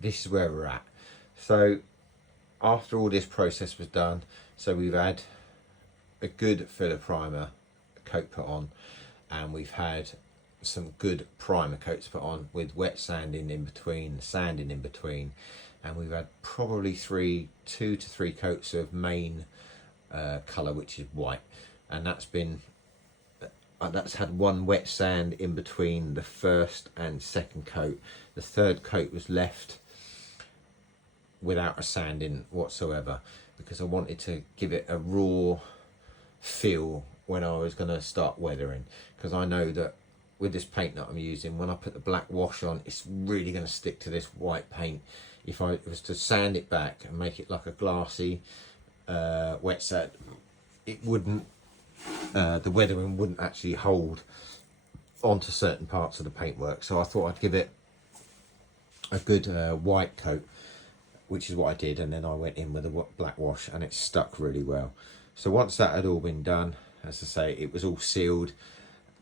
this is where we're at. So after all this process was done, so we've had a good filler primer coat put on, and we've had some good primer coats put on with wet sanding in between, sanding in between, and we've had probably 2 to 3 coats of main colour, which is white, and that's had one wet sand in between the first and second coat. The third coat was left without a sanding whatsoever because I wanted to give it a raw feel when I was going to start weathering, because I know that with this paint that I'm using, when I put the black wash on, it's really going to stick to this white paint. If I was to sand it back and make it like a glassy wet sand, it wouldn't, the weathering wouldn't actually hold onto certain parts of the paintwork. So I thought I'd give it a good white coat, which is what I did, and then I went in with a black wash and it stuck really well. So once that had all been done, as I say, it was all sealed.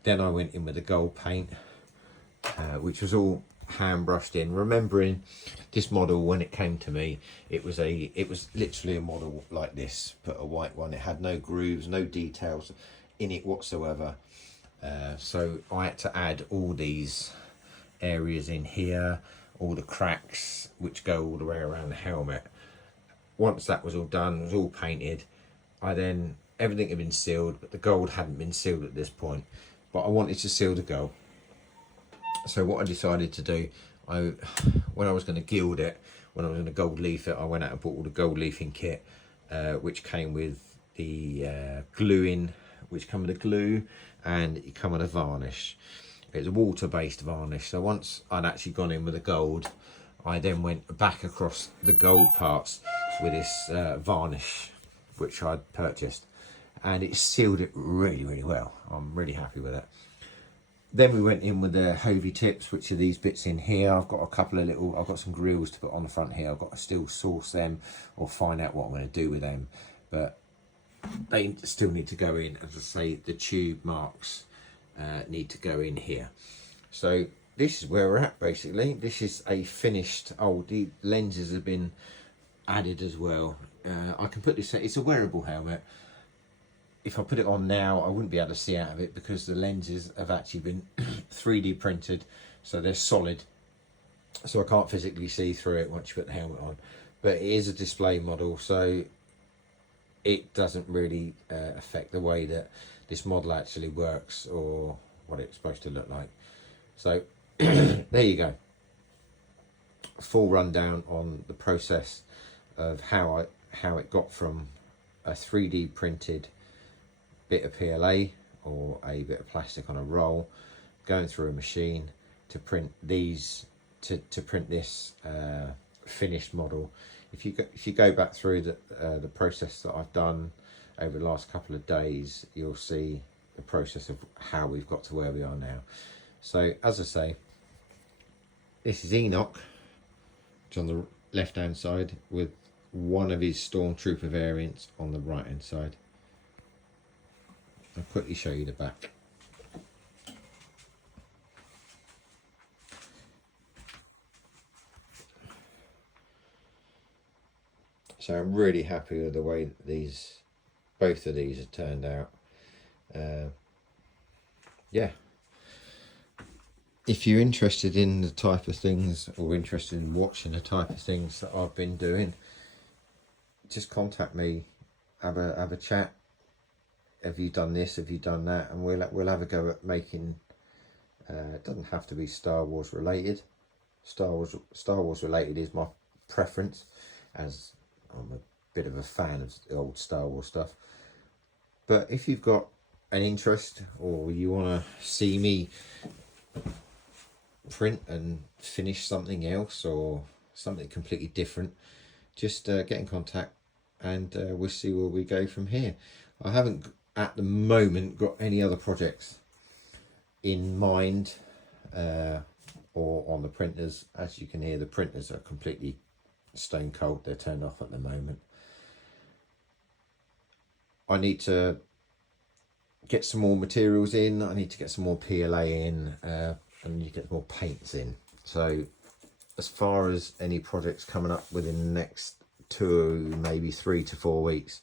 Then I went in with the gold paint, which was all hand brushed in. Remembering this model, when it came to me, it was literally a model like this, but a white one. It had no grooves, no details in it whatsoever. So I had to add all these areas in here, all the cracks which go all the way around the helmet. Once that was all done, it was all painted, everything had been sealed, but the gold hadn't been sealed at this point. But I wanted to seal the gold. So what I decided to do, when I was going to gild it, when I was going to gold leaf it, I went out and bought all the gold leafing kit, which came with the gluing, which come with a glue, and it come with a varnish. It's a water-based varnish. So once I'd actually gone in with the gold, I then went back across the gold parts with this varnish, which I'd purchased, and it sealed it really, really well. I'm really happy with it. Then we went in with the Hovey tips, which are these bits in here. I've got a couple of I've got some grills to put on the front here. I've got to still source them or find out what I'm going to do with them, but they still need to go in. As I say, the tube marks need to go in here. So this is where we're at basically. This is a finished, the lenses have been added as well. I can put this, it's a wearable helmet. If I put it on now, I wouldn't be able to see out of it because the lenses have actually been 3D printed, so they're solid, so I can't physically see through it once you put the helmet on. But it is a display model, so it doesn't really affect the way that this model actually works or what it's supposed to look like. So there you go, full rundown on the process of how it got from a 3D printed bit of PLA or a bit of plastic on a roll, going through a machine to print these, to print this finished model. If you go back through the process that I've done over the last couple of days, you'll see the process of how we've got to where we are now. So as I say, this is Enoch, which on the left hand side, with one of his Stormtrooper variants on the right hand side. I'll quickly show you the back. So I'm really happy with the way that both of these have turned out. Yeah. If you're interested in the type of things, or interested in watching the type of things that I've been doing, just contact me, have a chat. Have you done this? Have you done that? And we'll have a go at making. It doesn't have to be Star Wars related. Star Wars related is my preference, as I'm a bit of a fan of the old Star Wars stuff. But if you've got an interest, or you want to see me print and finish something else or something completely different, just get in contact, and we'll see where we go from here. I haven't at the moment got any other projects in mind or on the printers. As you can hear, the printers are completely stone cold. They're turned off at the moment. I need to get some more materials in. I need to get some more PLA in, and you get more paints in. So as far as any projects coming up within the next 2, maybe 3 to 4 weeks,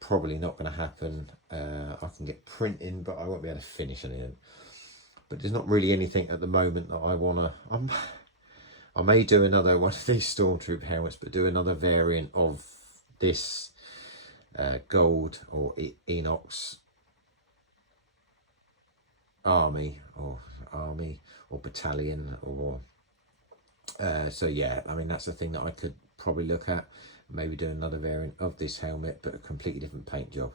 probably not going to happen. I can get printing, but I won't be able to finish anything. But there's not really anything at the moment that I want to... I may do another one of these Stormtroop helmets, but do another variant of this gold or Enoch's army or battalion or so yeah, I mean, that's the thing that I could probably look at. Maybe do another variant of this helmet, but a completely different paint job.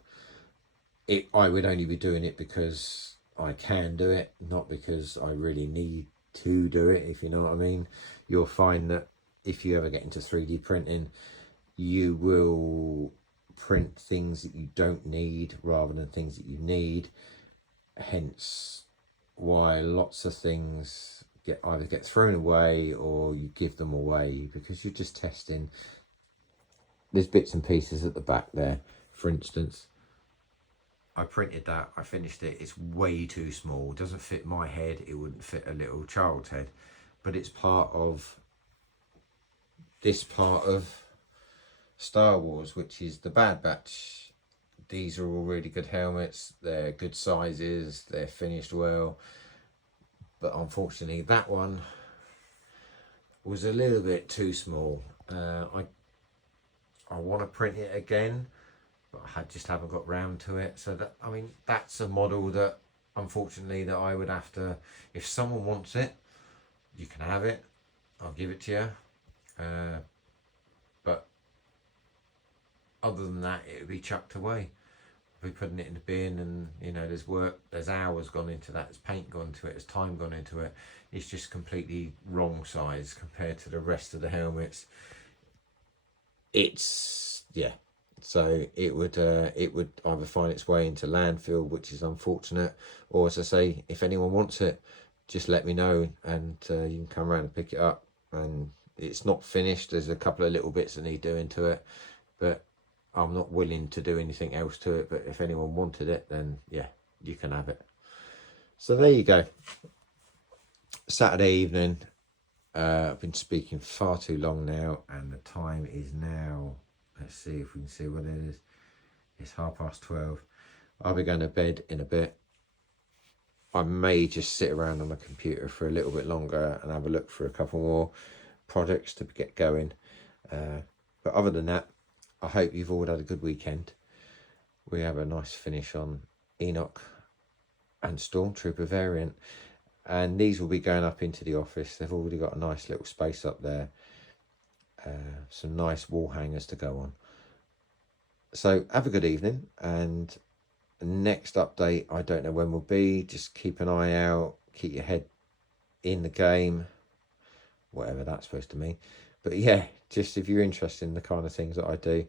I would only be doing it because I can do it, not because I really need to do it, if you know what I mean. You'll find that if you ever get into 3D printing, you will print things that you don't need rather than things that you need. Hence why lots of things either get thrown away or you give them away, because you're just testing. There's bits and pieces at the back there, for instance. I printed that, I finished it, it's way too small, it doesn't fit my head, it wouldn't fit a little child's head, but it's part of this part of Star Wars, which is the Bad Batch. These are all really good helmets, they're good sizes, they're finished well, but unfortunately that one was a little bit too small. I want to print it again, but I just haven't got round to it. So that, I mean, that's a model that unfortunately that I would have to, if someone wants it, you can have it, I'll give it to you, but other than that it would be chucked away. I'll be putting it in the bin, and you know, there's work, there's hours gone into that, there's paint gone into it, there's time gone into it. It's just completely wrong size compared to the rest of the helmets. It's, yeah, so it would either find its way into landfill, which is unfortunate, or as I say, if anyone wants it, just let me know, and you can come around and pick it up. And it's not finished, there's a couple of little bits that need doing to it, but I'm not willing to do anything else to it. But if anyone wanted it, then yeah, you can have it. So there you go. Saturday evening. I've been speaking far too long now, and the time is now, let's see if we can see what it is. It's 12:30. I'll be going to bed in a bit. I may just sit around on my computer for a little bit longer and have a look for a couple more projects to get going. But other than that, I hope you've all had a good weekend. We have a nice finish on Enoch and Stormtrooper variant. And these will be going up into the office. They've already got a nice little space up there. Some nice wall hangers to go on. So have a good evening. And the next update, I don't know when will be. Just keep an eye out. Keep your head in the game. Whatever that's supposed to mean. But yeah, just if you're interested in the kind of things that I do,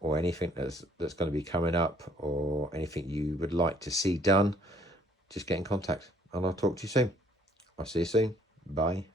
or anything that's going to be coming up, or anything you would like to see done, just get in contact. And I'll talk to you soon. I'll see you soon. Bye.